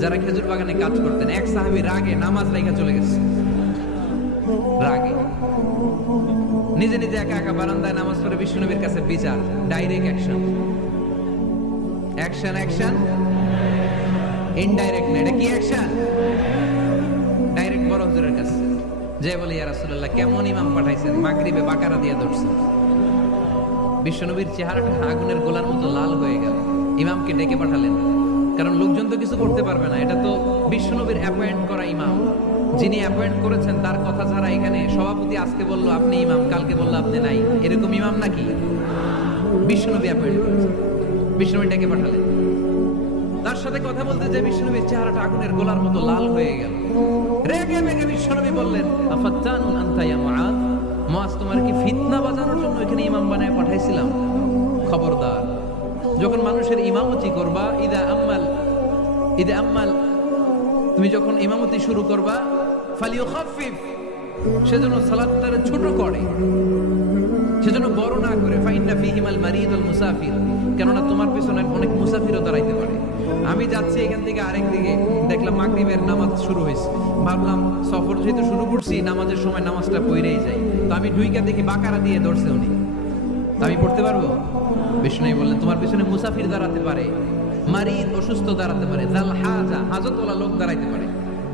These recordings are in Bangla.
যারা খেজুর বাগানে কাজ করতেন, এক সাহাবী রাগে নামাজ রেখে চলে গেছে। রাগে নিজে নিজে একা একা বারান্দায় নামাজ পড়ে বিশ্বনবীর কাছে বিচার, direct action. Action action indirect না, এটা কি অ্যাকশন? ডাইরেক্ট বড় হুজুরের কাছে যে বলে, ইয়া রাসূলুল্লাহ, কেমন ইমাম পাঠাইছেন, মাগরিবে বাকারা দিয়ে ধরছেন। বিশ্বনবীর চেহারাটা আগুনের গোলার মতো লাল হয়ে গেল। ইমামকে ডেকে পাঠালেন, কারণ লোকজন তো কিছু করতে পারবে না, এটা তো বিশ্বনবীর অ্যাপয়েন্ট করা ইমাম। যিনি অ্যাপয়েন্ট করেছেন তার কথা ছাড়া এখানে সভাপতি আজকে বললো আপনি ইমাম, কালকে বললো আপনি নাই, এরকম ইমাম নাকি? বিশ্বনবী অ্যাপয়েন্ট করেছেন। বিশ্বনবী ডেকে পাঠালেন, তার সাথে কথা বলতে যে বিশ্বনবীর চেহারাটা আগুনের গোলার মতো লাল হয়ে গেল। রেগে মেগে বিশ্বনবী বললেন, আফাত্তানুন আনতা ইয়া মুআয, মুআয, তোমার কি ফিতনা বাজানোর জন্য এখানে ইমাম বানায় পাঠাইছিলাম? খবরদার, যখন মানুষের ইমামতি করবা, ইদা আম্মাল, তুমি যখন ইমামতি শুরু করবা, ফালিয়ুখাফফিফ, সেজন্য সালাতটারে ছোট করে, সেজন্য বড় না করে। ফাইন্না ফীহিমাল মারিদ ওয়াল মুসাফির, কেননা তোমার পিছনে অনেক মুসাফিরও দাঁড়াইতে পারে। আমি যাচ্ছি এখান থেকে আরেক দিকে, দেখলাম মাগরিবের নামাজ শুরু হয়েছে, ভাবলাম সফর যেহেতু শুরু করছি, নামাজের সময় নামাজটা পড়েই যাই, তো আমি ঢুইকা দেখি বাকারা দিয়ে ধরছে উনি, আমি পড়তে পারবো? বিষ্ণু বললেন, তোমার পিছনে মুসাফির দাঁড়াতে পারে, মারিদ অসুস্থ দাঁড়াতে পারে, জাল হাজা হাজতওয়ালা লোক দাঁড়াইতে পারে।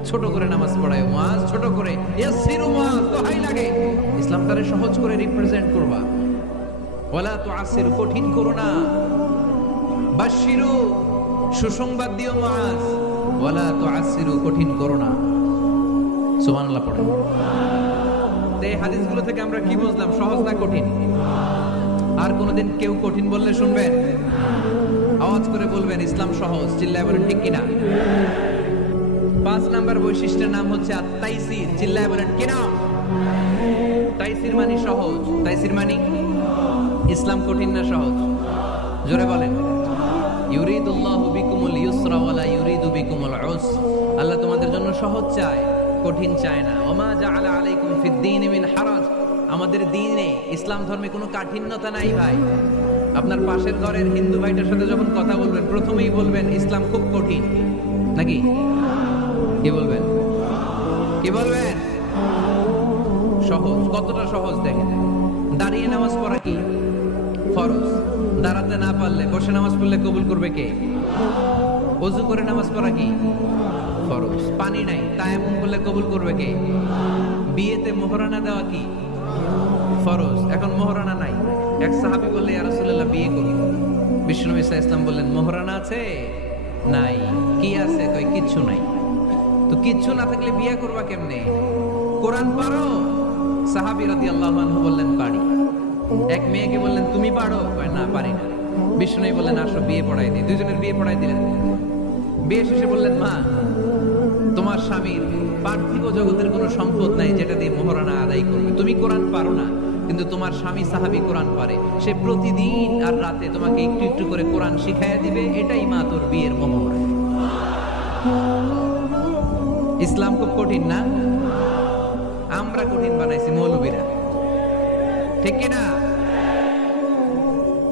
ছোট করে নামাজ পড়ায় মুআয, ছোট করে, ইয়াসসিরু মুআয, দোহাই লাগে ইসলামটারে সহজ করে রিপ্রেজেন্ট করবা। ওয়ালা তুআসসিরু, কঠিন করো না। বাশশিরু, সুসংবাদ দিও মুআয, ওয়ালা তুআসসিরু, কঠিন করো না। সুবহানাল্লাহ পড়ো। এই হাদিসগুলো থেকে আমরা কি বুঝলাম? সহজ না কঠিন? আর কোনদিন কেউ কঠিন বললে শুনবেন? আওয়াজ করে বলবেন ইসলাম সহজ, চিল্লায় বলেন ঠিক কিনা? 5 নাম্বার বৈশিষ্ট্যের নাম হচ্ছে আত-তাইসির, চিল্লায় বলেন কি নাম? তাইসির মানে সহজ। তাইসির মানে ইসলাম কঠিন না সহজ? জোরে বলেন। ইউরিদুল্লাহু বিকুমুল ইউসরা ওয়ালা ইউরিদু বিকুমুল উসর, আল্লাহ তোমাদের জন্য সহজ চায়, কঠিন চায় না। ওমা জাআলা আলাইকুম ফিদ-দীনি মিন হারাজ, আমাদের দ্বীনে, ইসলাম ধর্মে কোনো কাঠিন্যতা নাই ভাই। আপনার পাশের ঘরের হিন্দু ভাইটার সাথে যখন কথা বলবেন, প্রথমেই বলবেন ইসলাম খুব কঠিন, নাকি? কি বলবেন? কি বলবেন? সহজ। কতটা সহজ দেখেন। দাঁড়িয়ে নামাজ পড়া কি ফরজ, দাঁড়াতে না পারলে বসে নামাজ পড়লে কবুল করবে কে? ওযু করে নামাজ পড়া কি ফরজ। পানি নাই, তায়াম্মুম করলে কবুল করবে কে? বিয়েতে মোহরানা দেওয়া কি ফরজ। এখন মোহরানা নাই, এক সাহাবী বললে, ইয়া রাসূলুল্লাহ, বিয়ে করব। বিশ্বনবী সাল্লাল্লাহু আলাইহি ওয়াসাল্লাম বললেন, মোহরানা আছে? নাই। কি আছে? কই কিচ্ছু নাই। তো কিচ্ছু না থাকলে বিয়ে করবা কেমনে? কোরআন পারো? সাহাবী রাদিয়াল্লাহু আনহু বললেন, পারি। এক মেয়েকে বললেন, তুমি পারো? কয় না, পারি না। বিশ্বনবী বললেন, আসো বিয়ে পড়াই দিই। দুজনের বিয়ে পড়াই দিলেন। বিয়ে শেষে বললেন, মা, তোমার স্বামীর পার্থিব জগতের কোনো সম্পদ নাই যেটা দিয়ে মোহরানা আদায় করবে। তুমি কোরআন পারো না, কিন্তু তোমার স্বামী সাহাবী কোরআন পারে, সে প্রতিদিন আর রাতে তোমাকে একটু একটু করে কোরআন শিখাইয়া দিবে, এটাই মা তোর বিয়ের মোহর। ইসলাম খুব কঠিন না? আমরা কঠিন বানাইছি মৌলবীরা, ঠিক কিনা?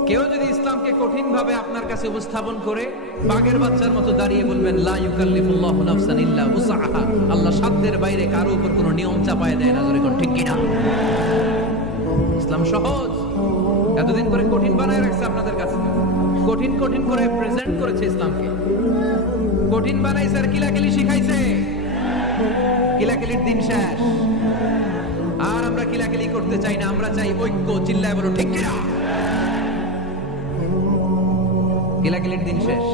কেউ যদি ইসলামকে কঠিন ভাবে আপনার কাছে উপস্থাপন করে, বাঘের বাচ্চার মতো দাঁড়িয়ে বলবেন, লা ইউকাল্লিফুল্লাহু নাফসান ইল্লা উসআহা, আল্লাহ সাধ্যের বাইরে কারো উপর কোনো নিয়ম চাপায় দেয় না। জোরে কোন ঠিক কিনা? ইসলাম সহজ। এতদিন করে কঠিন বানায় রাখছে আপনাদের কাছে, কঠিন কঠিন করে প্রেজেন্ট করেছে ইসলামকে, কঠিন বানাইছে আর কিলাকিলি শিখাইছে। কিলাকিলির দিন শেষ, আর আমরা কিলাকিলি করতে চাই না, আমরা চাই ঐক্য। চিল্লায় বলো ঠিক কিনা? কিলাকিলির দিন শেষ,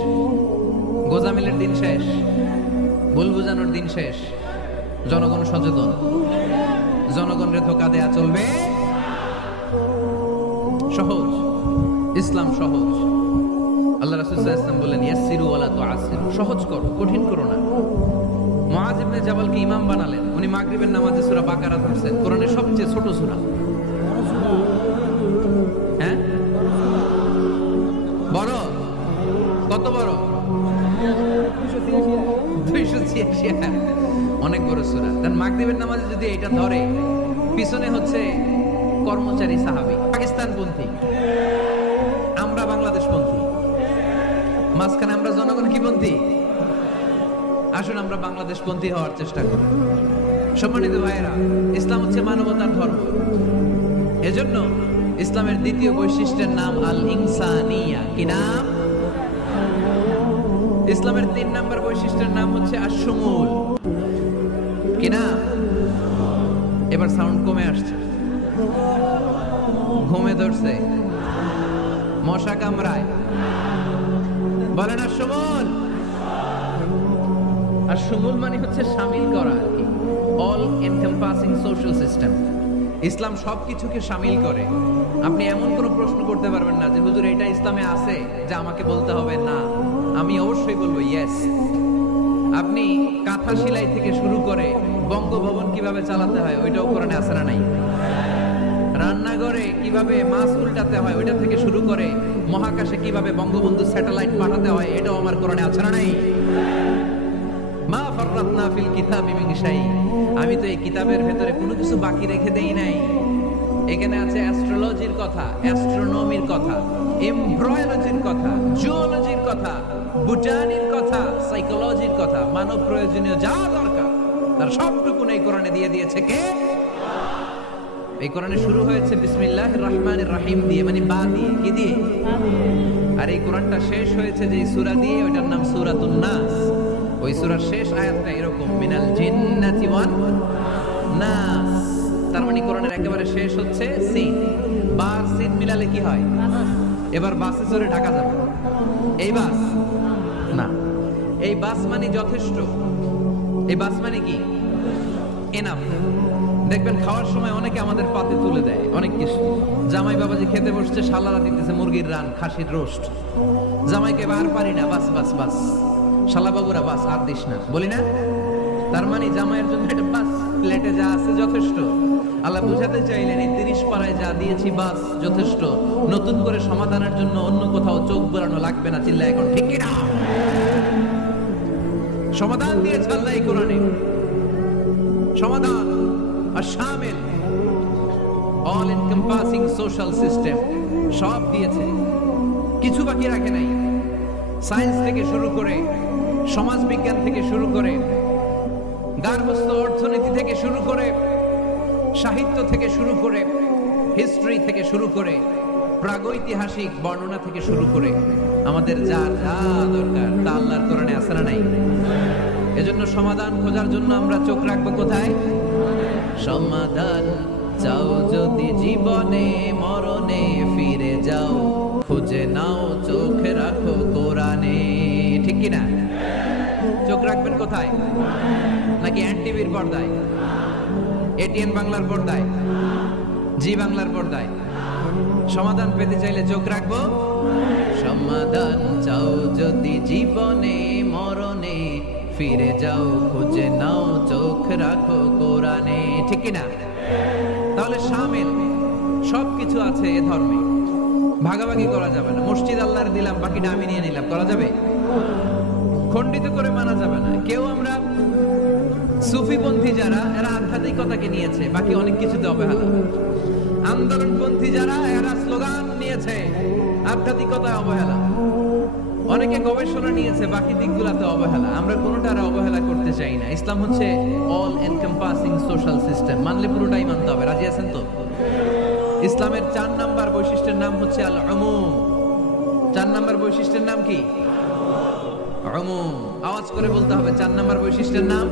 গোজামিলের দিন শেষ, ভুল বুঝানোর দিন শেষ। জনগণ সচেতন, জনগণের ধোঁকা দেয়া চলবে। সহজ, ইসলাম সহজ। আল্লাহ রাসূল সাল্লাল্লাহু আলাইহি ওয়াসাল্লাম বলেন, ইয়াসসিরু ওয়ালা তুআসসিরু, সহজ করো, কঠিন করো না। মুআয ইবনে জাবালকে ইমাম বানালেন, উনি মাগরিবের নামাজে সূরা বাকারা পড়ছেন, কোরআনের সবচেয়ে ছোট সূরা। হ্যাঁ, বড়? কত বড়? 286, অনেক বড় সূরা। তার মাগরিবের নামাজে যদি এটা ধরে, পিছনে হচ্ছে কর্মচারী সাহাবী, পাকিস্তানপন্থী, আমরা বাংলাদেশপন্থী, মাঝখানে আমরা জনগণ কি পন্থী? আসুন আমরা বাংলাদেশ পন্থী হওয়ার চেষ্টা করি। সম্মানিত ভাইয়েরা, ইসলাম হচ্ছে মানবতার ধর্ম। এজন্য ইসলামের দ্বিতীয় বৈশিষ্ট্যের নাম আল ইনসানিয়া। কি নাম? ইসলামের 3 নম্বর বৈশিষ্ট্যের নাম হচ্ছে আশ-শুমুল। কি নাম? এবার সাউন্ড কমে আসছে, ঘুমে ধরছে, মশা কামড়ায়, বলেন আশ-শুমুল। আশ-শুমুল মানে হচ্ছে শামিল করা আর কি, অল এনকম্পাসিং সোশ্যাল সিস্টেম। ইসলাম সবকিছুকে শামিল করে। আপনি এমন কোনো প্রশ্ন করতে পারবেন না যে হুজুর এটা ইসলামে আছে, যা আমাকে বলতে হবে না। আমি অবশ্যই বলবো ইয়েস। আপনি কাঁথা সেলাই থেকে শুরু করে বঙ্গভবন কিভাবে চালাতে হয় ওইটাও কোরআনে আছে না নাই? রান্নাঘরে কিভাবে মাছ উল্টাতে হয় ওইটা থেকে শুরু করে মহাকাশে কিভাবে বঙ্গবন্ধু স্যাটেলাইট পাঠাতে হয় এটাও আমার কোরআনে আছে না নাই? মা ফাররাতনা ফিল কিতাবি মিন শাই। আমি তো এই কিতাবের ভেতরে কোনো কিছু বাকি রেখে দেই নাই। এখানে আছে অ্যাস্ট্রোলজির কথা, অ্যাস্ট্রোনমির কথা, এমব্রয়োলজির কথা, জুওলজির কথা, বুটানির কথা, সাইকোলজির কথা, মানব প্রয়োজনীয় যা দরকার তার সবটুকু এই কোরআনে দিয়ে দিয়েছে কে? এই কোরআনে শুরু হয়েছে বিসমিল্লাহির রহমানির রহিম দিয়ে, মানে বা দিয়ে। কি দিয়ে? আর এই কোরআনটা শেষ হয়েছে যে সূরা দিয়ে, ওটার নাম সূরাতুন নাস। ওই সূরার শেষ আয়াতটা এরকম, মিনাল জিন্নাতি ওয়ান নাস। তার মানে কোরআনের একেবারে শেষ হচ্ছে সিন। বার সিন মিলালে কি হয়? এবার বাসে চড়ে ঢাকা যাবে। এই বাস না, এই বাস মানে যথেষ্ট। এই বাস মানে কি? এনাফ। দেখবেন খাওয়ার সময় অনেকে আমাদের পাতে তুলে দেয় অনেক কিছু। জামাই বাবাজি খেতে বসছে, শালারা দিতেছে মুরগির রান, খাসির রোস্ট। জামাইকে আর পারি না, বাস বাস বাস। শালা বাবুরা বাস আর দিস না, বলি না? তার মানে জামাইয়ের জন্য এটা বাস, প্লেটে যা আছে যথেষ্ট। আল্লাহ বুঝাতে চাইলেন এই 30 পারায় যা দিয়েছি বাস যথেষ্ট। নতুন করে সমাধানের জন্য অন্য কোথাও চোখ বোলানো লাগবে না। চিল্লা এখন ঠিক কিনা? সমাধান দিয়েছে আল্লাহ এই কোরআনে। সমাধান আর শামিল, অল এনকম্পাসিং সোশ্যাল সিস্টেম সব দিয়েছে, কিছু বাকি রাখে নাই। সায়েন্স থেকে শুরু করে, সমাজ বিজ্ঞান থেকে শুরু করে, গার্হস্থ্য অর্থনীতি থেকে শুরু করে, সাহিত্য থেকে শুরু করে, হিস্ট্রি থেকে শুরু করে, প্রাগৈতিহাসিক বর্ণনা থেকে শুরু করে আমাদের যা যা দরকার তা আল্লাহর কোরআনে আছে না নাই? এজন্য সমাধান খোঁজার জন্য আমরা চোখ রাখবো কোথায়? সমাধান চাও যদি জীবনে মরণে ফিরে যাও, খুঁজে নাও চোখ রাখো কোরআনে। ঠিক কিনা? চোখ রাখবেন কোথায়? নাকি এনটিভির পর্দায়, এটিএন বাংলার পর্দায়, জি বাংলার পর্দায়? সমাধান পেতে চাইলে চোখ রাখবো। সমাধান চাও যদি জীবনে মরণে ফিরে যাও, খুঁজে নাও চোখ রাখো কোরআনে। ঠিক কিনা? তাহলে শামিল সবকিছু আছে এ ধর্মে। ভাগাভাগি করা যাবে না। মসজিদ আল্লাহর দিলাম, বাকিটা আমি নিয়ে নিলাম, করা যাবে? খণ্ডিত করে মানা যাবে না। কেউ আমরা সুফিপন্থী যারা, এরা আধ্যাত্মিকতাকে নিয়েছে, বাকি অনেক কিছুতে অবহেলা। আন্দোলনপন্থী যারা, এরা স্লোগান নিয়েছে, আধ্যাত্মিকতায় অবহেলা। অনেকে গবেষণা নিয়েছে, বাকি দিকগুলোতে অবহেলা। আমরা কোনোটার অবহেলা করতে চাই না। ইসলাম হচ্ছে অল এনকম্পাসিং সোশ্যাল সিস্টেম। মানলে পুরোটাই মানতে হবে। রাজি আছেন তো? ইসলামের 4 নাম্বার বৈশিষ্ট্যের নাম হচ্ছে আল উমুম। 4 নাম্বার বৈশিষ্ট্যের নাম কি? উমুম। আওয়াজ করে বলতে হবে, 4 নাম্বার বৈশিষ্ট্যের নাম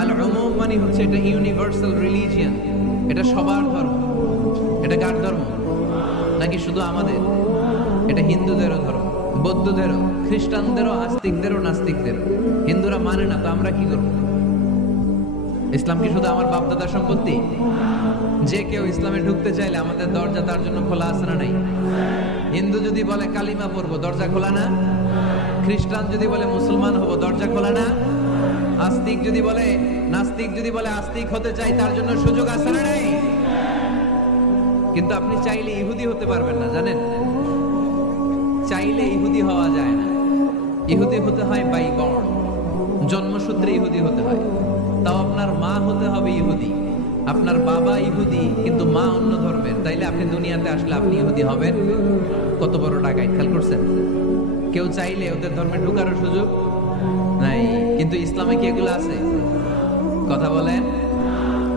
আল উমুম। মানে হচ্ছে এটা ইউনিভার্সাল রিলিজিয়ন, এটা সবার ধর্ম। এটা কার ধর্ম? নাকি শুধু আমাদের? এটা হিন্দুদেরও ধর্ম, বৌদ্ধদেরও, খ্রিস্টানদেরও, আস্তিকদেরও, নাস্তিকদেরও। হিন্দুরা মানে না তো আমরা কি করব? ইসলাম কি শুধু আমার বাপ দাদার সম্পত্তি? যে কেউ ইসলামে ঢুকতে চাইলে আমাদের দরজা তার জন্য খোলা আছে না নাই? হিন্দু যদি বলে কালিমা পড়বো, দরজা খোলা না? খ্রিস্টান যদি বলে মুসলমান হবো, দরজা খোলা না? আস্তিক যদি বলে, নাস্তিক যদি বলে আস্তিক হতে চাই, তার জন্য সুযোগ আছে না নাই? কিন্তু আপনি চাইলে ইহুদি হতে পারবেন না, জানেন? চাইলে ইহুদি হওয়া যায় না। ইহুদি হতে হয় বাই বর্ণ, জন্মসূত্রে ইহুদি হতে হয়। তাও আপনার মা হতে হবে ইহুদি। আপনার বাবা ইহুদি কিন্তু মা অন্য ধর্মের, তাইলে আপনি দুনিয়াতে আসলে আপনি ইহুদি হবেন? কত বড় ডাকাত! খেয়াল করছেন? কেউ চাইলে ওদের ধর্মে ঢুকারও সুযোগ নাই। কিন্তু ইসলামে কি এগুলো আছে? কথা বলেন।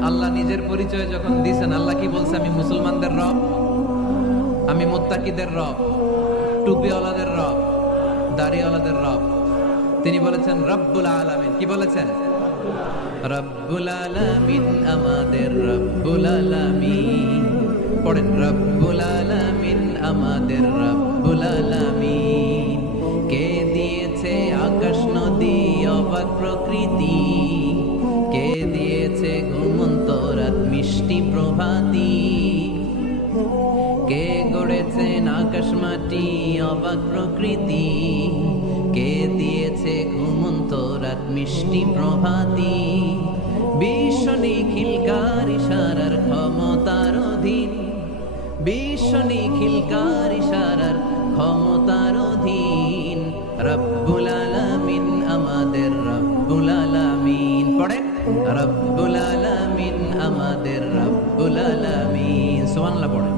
আল্লাহ নিজের পরিচয় যখন দিয়েছেন, আল্লাহ কি বলছে? আমি মুসলমানদের রব, আমি মুত্তাকিদের রব, টুপিওয়ালাদের রব, দাড়িওয়ালাদের রব। তিনি বলেছেন রব্বুল আলামিন। কি বলেছেন? রব্বুল আলামিন, আমাদের রব্বুল আলামিন। পড়েন, রব্বুল আলামিন, আমাদের রব্বুল আলামিন। কে দিয়েছে আকাশ নদী অবাক প্রকৃতি, কে দিয়েছে ঘুমন্ত রাত মিষ্টি প্রভাতী, কে গড়েছেন আকাশ মাটি অবাক প্রকৃতি, কে দিয়েছে ঘুমন্ত রাত মিষ্টি প্রভাতী। বিশ্ব নিখিলকার ইশারার ক্ষমতার অধীন, বিশ্ব নিখিলকার ইশারার ক্ষমতার অধীন। রব্বুল আলামিন, আমাদের রব্বুল আলামিন। পড়েন, রব্বুল আলামিন, আমাদের রব্বুল আলামিন। সুবহানাল্লাহ পড়েন।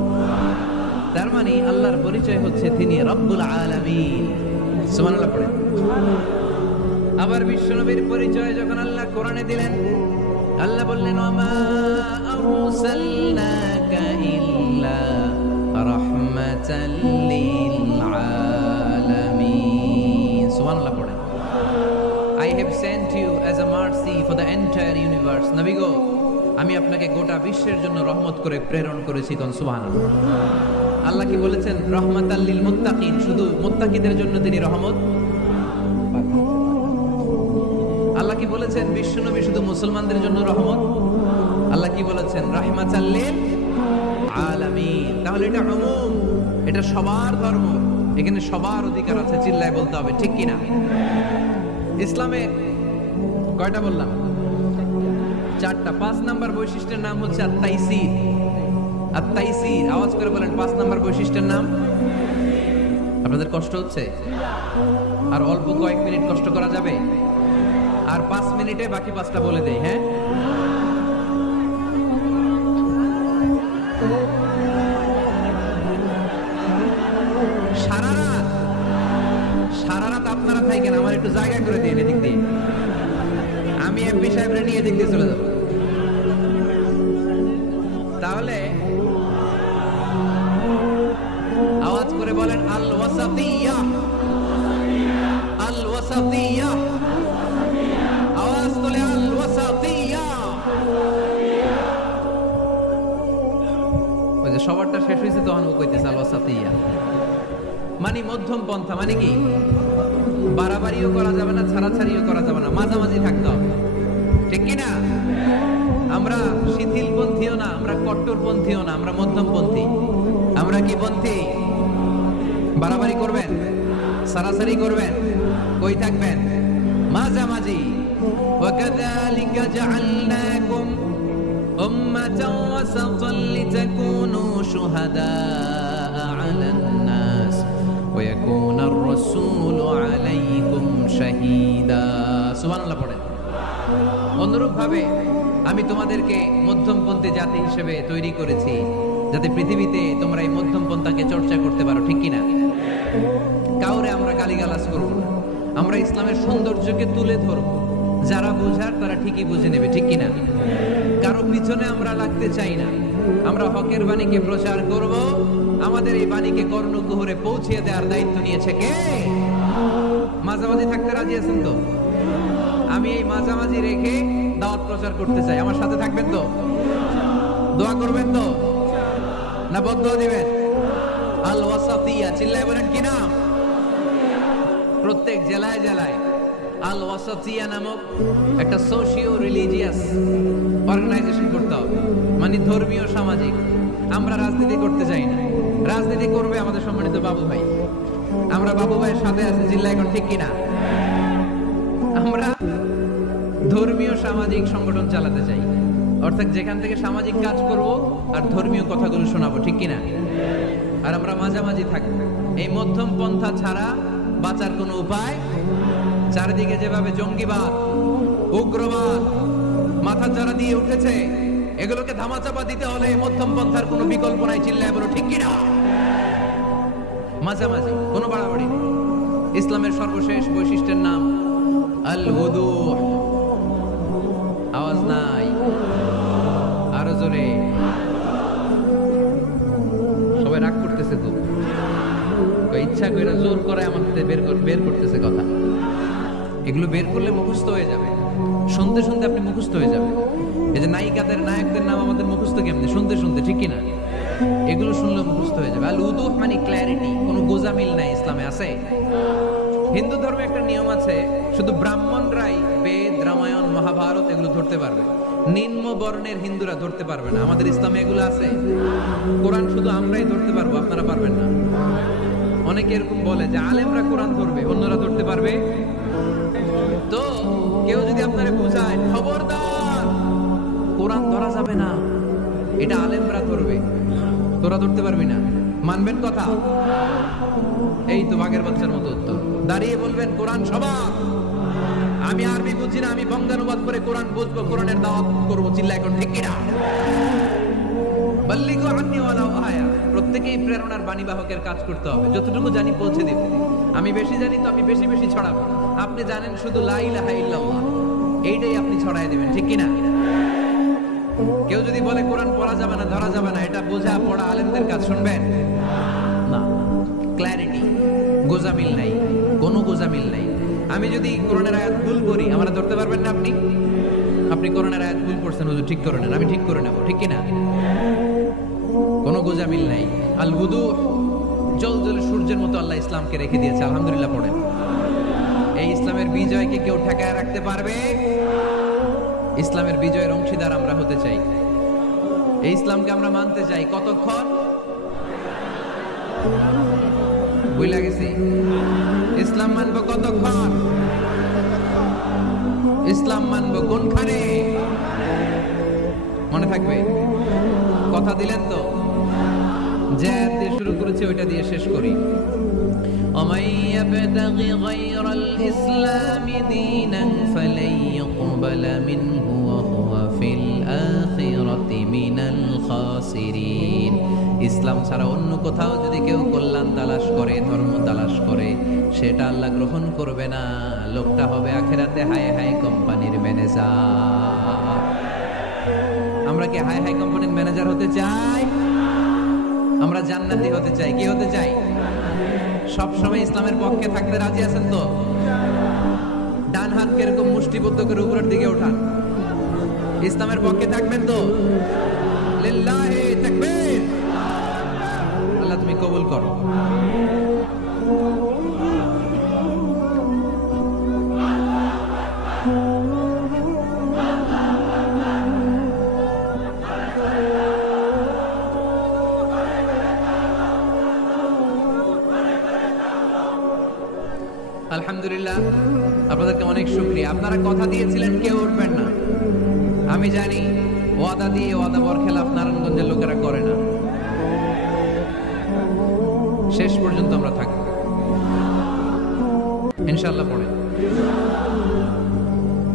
তার মানে আল্লাহর পরিচয় হচ্ছে তিনি রব্বুল আলামিন। সুবহানাল্লাহ পড়েন। আবার বিশ্বনবীর পরিচয় যখন আল্লাহ কোরআনে দিলেন, আল্লাহ বললেন, ওমা আরসালনাকা ইল্লা রাহমাতাল লিল আলামিন। সুবহানাল্লাহ পড়েন। I have sent you as a mercy for the entire universe. নবী গো, আমি আপনাকে গোটা বিশ্বের জন্য রহমত করে প্রেরণ করেছি। কোন সুবহানাল্লাহ। আল্লাহ কি বলেছেন? রহমাতাল লিল মুত্তাকিন। শুধু মুত্তাকিদের জন্য তিনি রহমত। আল্লাহ কি বলেছেন? বিশ্বনবী শুধু মুসলমানদের জন্য রহমত। আল্লাহ কি বলেছেন? রাহমাতাল লিল আলামিন। তাহলে এটা উমুম, এটা সবার ধর্ম, এখানে সবার অধিকার আছে। চিল্লায় বলতে হবে, ঠিক কিনা? ইসলামে কয়টা বললাম? 4টা। 5 নাম্বার বৈশিষ্ট্যের নাম হচ্ছে আত-তাইসির। আত-তাইসির, আওয়াজ করে বলেন 5 নাম্বার বৈশিষ্ট্যের নাম। আপনাদের কষ্ট হচ্ছে? আর অল্প কয়েক মিনিট কষ্ট করা যাবে? আর 5 মিনিটে বাকি 5টা বলে দেই। হ্যাঁ, সারা রাত আপনারা থাকেন, আমার একটু জায়গা করে দিন এদিক দিয়ে। আমি এমপি সাহেবরা নিয়ে এদিক দিয়ে চলে যাব। তাহলে আওয়াজ করে বলেন আল ওয়াসাতিয়্যাহ, আল ওয়াসাতিয়্যাহ। আওয়াজ করে আল ওয়াসাতিয়্যাহ। ওই যে সবারটা শেষ হয়েছে তখন ও কইতেছে আল ওয়াসাতিয়্যাহ, মানে মধ্যম পন্থা। মানে কি? বাড়াবাড়িও করা যাবে না, ছাড়াছাড়িও করা যাবে না, মাঝামাঝি থাকতে হবে, ঠিক কিনা? আমরা শিথিলপন্থীও না, আমরা কট্টরপন্থীও না, আমরা মধ্যমপন্থী। আমরা কি পন্থী? বাড়াবাড়ি করবেন, ছাড়াছাড়ি করবেন, কই থাকবেন? মাঝামাঝি। ওয়াকাযালিকা জাআলনাকুম উম্মাতান ওয়াসাতান লিতাকুনু শুহাদাআ আলান নাস ওয়া ইয়াকুনার রাসূলু আলাইকুম শাহীদা। সুবহানাল্লাহ পড়েন। অনুরূপ ভাবে আমি তোমাদেরকে মধ্যমপন্থী জাতি হিসেবে তৈরি করেছি, যাতে পৃথিবীতে তোমরা এই মধ্যমপন্থাকে চর্চা করতে পারো, ঠিক কিনা? কাউরে আমরা গালিগালাজ করব না, আমরা ইসলামের সৌন্দর্যকে তুলে ধরব। যারা বোঝার তারা ঠিকই বুঝে নেবে, ঠিক কিনা? কারো পিছনে আমরা লাগতে চাই না, আমরা হকের বাণীকে প্রচার করব। আমাদের এই বাণীকে কর্ণকুহরে পৌঁছে দেওয়ার দায়িত্ব নিয়েছে কে? মাঝামাঝি থাকতে রাজি আছেন তো? আমি এই মাঝামাঝি রেখে দাওয়াত প্রচার করতে চাই। আমার সাথে থাকবেন তো? দোয়া করবেন তো? না বদদোয়া দিবেন? আল ওয়াসাতিয়্যাহ, চিল্লায় বলেন কি নাম? প্রত্যেক জেলায় জেলায় আল ওয়াসাতিয়্যাহ নামক একটা সোশিও রিলিজিয়াস অর্গানাইজেশন করতে হবে, মানে ধর্মীয় সামাজিক। আমরা রাজনীতি করতে চাই না, রাজনীতি করবে আমাদের সম্মানিত বাবু ভাই। আমরা বাবু ভাইয়ের সাথে আছি, চিল্লায় এখন, ঠিক কিনা? আমরা ধর্মীয় সামাজিক সংগঠন চালাতে চাই, অর্থাৎ যেখান থেকে সামাজিক কাজ করব আর ধর্মীয় কথাগুলো শোনাবো, ঠিক কিনা? আর আমরা মাঝামাঝি থাকবো। এই মধ্যম পন্থা ছাড়া বাঁচার কোনো উপায়? চারিদিকে যেভাবে জঙ্গিবাদ, উগ্রবাদ মাথা চারা দিয়ে উঠেছে, এগুলোকে ধামাচাপা দিতে হলে মধ্যম পন্থার কোনো বিকল্প নাই। চিল্লায় বলো, ঠিক কিনা? মাঝামাঝি, কোনো বাড়াবাড়ি নেই। ইসলামের সর্বশেষ বৈশিষ্ট্যের নাম আল ওদুহ। পুনরায় আমাদের বের করতেছে কথা। এগুলো বের করলে মুখস্থ হয়ে যাবে, শুনতে শুনতে আপনি মুখস্থ হয়ে যাবে। এই যে নায়িকাদের নায়কদের নাম আমাদের মুখস্থ কেমনে, শুনতে শুনতে, ঠিক কিনা? এগুলো শুনলে মুখস্থ হয়ে যাবে। আল উদুহ মানে ক্ল্যারিটি, কোনো গোজামিল নাই ইসলামে আছে। হিন্দু ধর্মে একটা নিয়ম আছে, শুধু ব্রাহ্মণরাই বেদ, রামায়ণ, মহাভারত এগুলো ধরতে পারবে, নিম্ন বর্ণের হিন্দুরা ধরতে পারবে না। আমাদের ইসলামে এগুলো আছে। কোরআন শুধু আমরাই ধরতে পারবো, আপনারা পারবেন না। অনেকে এরকম বলে যে আলেমরা কোরআন ধরবে, অন্যরা ধরতে পারবে। তো কেউ যদি আপনারা বুঝায় খবরদার কোরআন ধরা যাবে না, এটা আলেমরা ধরবে, তোরা ধরতে পারবি না, মানবেন কথা? এই তো বাঘের বাচ্চার মতো উত্তর। দাঁড়িয়ে বলবেন কোরআন সবার, আমি আরবি বুঝি না, আমি বঙ্গানুবাদ করে কোরআন বুঝবো, কোরআনের দাওয়াত করবো, চিল্লা এখন ঠিক কিনা? বাল্লিগু আন্নী ওয়ালাউ আয়া। প্রত্যেকেই প্রেরণার বাণীবাহকের কাজ করতে হবে, যতটুকু জানি পৌঁছে দিব। আমি বেশি জানি তো আমি বেশি বেশি ছড়াবো। আপনি জানেন শুধু লা ইলাহা ইল্লাল্লাহ, এইটাই আপনি ছড়ায় দিবেন, ঠিক কিনা? কেউ যদি বলে কোরআন পড়া যাবে না, ধরা যাবে না, এটা বোঝা পড়া আলেমদের কাজ, শুনবেন না। ক্ল্যারিটি, গোজামিল নাই, কোনো গোজামিল নাই। আমি যদি কোরআনের আয়াত ভুল করি, আমরা ধরতে পারবেন না। আপনি কোরআনের আয়াত ভুল পড়ছেন, হুজুর ঠিক করে নেন, আমি ঠিক করে নেব, ঠিক কিনা? কোনো গোজামিল নাই। আল উদুহ, জল জল সূর্যের মতো আল্লাহ ইসলামকে রেখে দিয়েছে, আলহামদুলিল্লাহ পড়েন। এই ইসলামের বিজয়কে কেউ ঠেকায় রাখতে পারবে? ইসলামের বিজয়ের অংশীদার আমরা হতে চাই, এই ইসলামকে আমরা মানতে চাই। কতক্ষণ বুঝলা গেছি? ইসলাম মানবো কতক্ষণ? ইসলাম মানবো কোনখানে? মনে থাকবে? কথা দিলেন তো? যে দিয়ে শুরু করেছি ওইটা দিয়ে শেষ করি। ومن يبتغي غير الإسلام دينا فلن يقبل منه وهو في الآخرة من الخاسرين। ইসলাম ছাড়া অন্য কোথাও যদি কেউ কল্যাণ তালাশ করে, ধর্ম তালাশ করে, সেটা আল্লাহ গ্রহণ করবে না। লোকটা হবে আখিরাতে হাই হাই কোম্পানির ম্যানেজার। আমরা কি হাই হাই কোম্পানির ম্যানেজার হতে চাই? আমরা জান্নাতি হতে চাই। কি হতে চাই? সব সময় ইসলামের পক্ষে থাকতে রাজি আছেন তো? ডান হাত এরকম মুষ্টিবদ্ধ করে উপরের দিকে ওঠান। ইসলামের পক্ষে থাকবেন তো? লিল্লাহি তাকবীর। আল্লাহ তুমি কবুল করো। আলহামদুলিল্লাহ, আপনাদেরকে অনেক শুকরিয়া। আপনারা কথা দিয়েছিলেন কেউ উঠবেন না। আমি জানি ওয়াদা দিয়ে ওয়াদা বরখেলাফ নারায়ণগঞ্জের লোকেরা করে না। শেষ পর্যন্ত আমরা থাকবো ইনশাআল্লাহ। পড়ে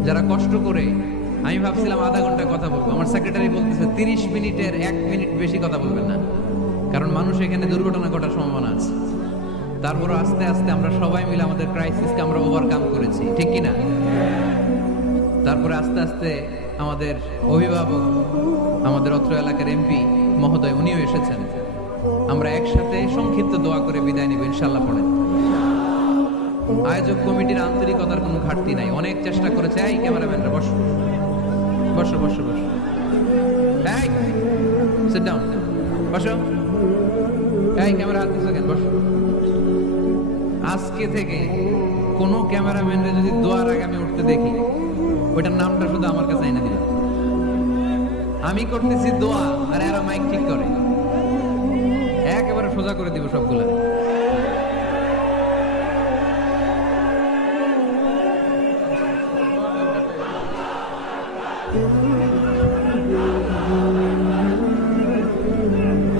যারা কষ্ট করে, আমি ভাবছিলাম আধা ঘন্টা কথা বলবো, আমার সেক্রেটারি বলতেছে 30 মিনিটের 1 মিনিট বেশি কথা বলবেন না, কারণ মানুষ এখানে দুর্ঘটনা ঘটার সম্ভাবনা আছে। তারপর আস্তে আস্তে আমরা সবাই মিলে আমাদের ক্রাইসিসকে আমরা ওভারকাম করেছি, ঠিক কিনা? তারপরে আস্তে আস্তে আমাদের অভিভাবক, আমাদের অত্র এলাকার এমপি মহোদয়, উনিও এসেছেন। আমরা একসাথে সংক্ষিপ্ত দোয়া করে বিদায় নিব ইনশাআল্লাহ। পড়েন। আয়োজক কমিটির আন্তরিকতার কোনো ঘাটতি নাই, অনেক চেষ্টা করেছে। এই ক্যামেরাম্যানরা বসো বসো বসো বসো, এই সিট ডাউন, বসো। এই ক্যামেরা হাত দিছো কেন? বসো। আজকে থেকে কোন ক্যামেরাম্যানরা যদি দোয়ার আগে আমি উঠতে দেখি, ওইটার নামটা শুধু আমার কাছে এনে দিবেন। আমি করতেছি দোয়া আর এরা মাইক ঠিক করে, একেবারে সোজা করে দিব সবগুলা।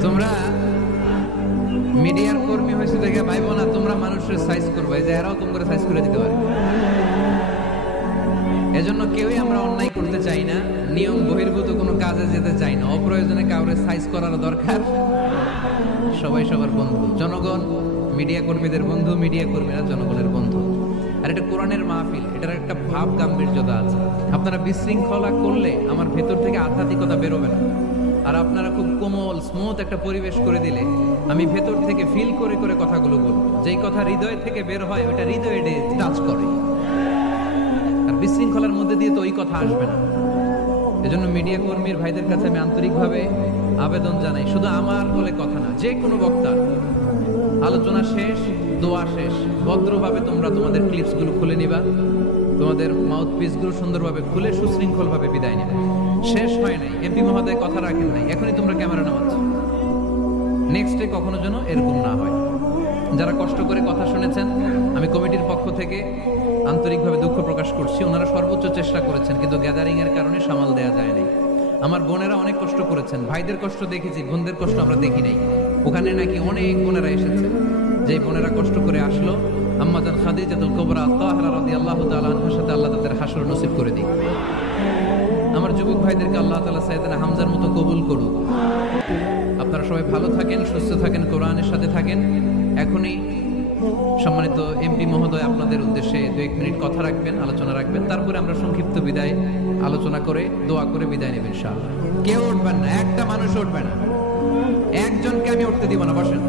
তোমরা মিডিয়ার কর্মী হয়েছে দেখে ভাইবো না তোমরা মানুষের সাইজ করবে, যে এরাও তোমরা সাইজ করে দিতে পারে। এজন্য কেউই আমরা অন্যায় করতে চাই না, নিয়ম বহির্ভূত কোনো কাজে যেতে চাই না, অপ্রয়োজনে কাউরে সাইজ করার দরকার। সবাই সবার বন্ধু, জনগণ মিডিয়া কর্মীদের বন্ধু, মিডিয়া কর্মীরা জনগণের বন্ধু। আর এটা কোরআনের মাহফিল, এটার একটা ভাব গাম্ভীর্যতা আছে। আপনারা বিশৃঙ্খলা করলে আমার ভেতর থেকে আধ্যাত্মিকতা বেরোবে না। আর আপনারা খুব কোমল স্মুথ একটা পরিবেশ করে দিলে আমি ভেতর থেকে ফিল করে করে কথাগুলো বলবো। যেই কথা হৃদয় থেকে বের হয় ওটা হৃদয়ে টাচ করে, আর বিশৃঙ্খলার মধ্যে দিয়ে তো ওই কথা আসবে না। এজন্য মিডিয়া কর্মীর ভাইদের কাছে আমি আন্তরিকভাবে আবেদন জানাই, শুধু আমার বলে কথা না, যে কোনো বক্তা আলোচনা শেষ, দোয়া শেষ, ভদ্রভাবে তোমরা তোমাদের ক্লিপস গুলো খুলে নিবা, তোমাদের মাউথ পিস গুলো সুন্দরভাবে খুলে সুশৃঙ্খল ভাবে বিদায় নেবে। শেষ হয় নাই, এমপি মহোদয় কথা রাখেন নাই, এখনই তোমরা ক্যামেরা নামাচ্ছ, নেক্সট ডে কখনো যেন এরকম না হয়। যারা কষ্ট করে কথা শুনেছেন, আমি কমিটির পক্ষ থেকে আন্তরিকভাবে দুঃখ প্রকাশ করছি। ওনারা সর্বোচ্চ চেষ্টা করেছেন, কিন্তু গ্যাদারিং এর কারণে সামাল দেওয়া যায়নি। আমার বোনেরা অনেক কষ্ট করেছেন, ভাইদের কষ্ট দেখেছি, বোনদের কষ্ট আমরা দেখি নাই। ওখানে নাকি অনেক বোনেরা এসেছে, যে বোনেরা কষ্ট করে আসলো, আম্মাজান খাদিজাতুল কুবরা তাহরা রাদিয়াল্লাহু তাআলা আনহার সাথে আল্লাহ তাদের হাসর নসিব করে দিক। আমার যুবক ভাইদেরকে আল্লাহ তাআলা সাইয়েদনা হামজার মতো কবুল করুক। আপনারা সবাই ভালো থাকেন, সুস্থ থাকেন, কোরআনের সাথে থাকেন। এখনই সম্মানিত এমপি মহোদয় আপনাদের উদ্দেশ্যে 2-1 মিনিট কথা রাখবেন, আলোচনা রাখবেন, তারপরে আমরা সংক্ষিপ্ত বিদায় আলোচনা করে দোয়া করে বিদায় নেবেন ইনশাআল্লাহ। কেউ উঠবেন না, একটা মানুষ উঠবে না, একজনকে আমি উঠতে দিব না, বসেন।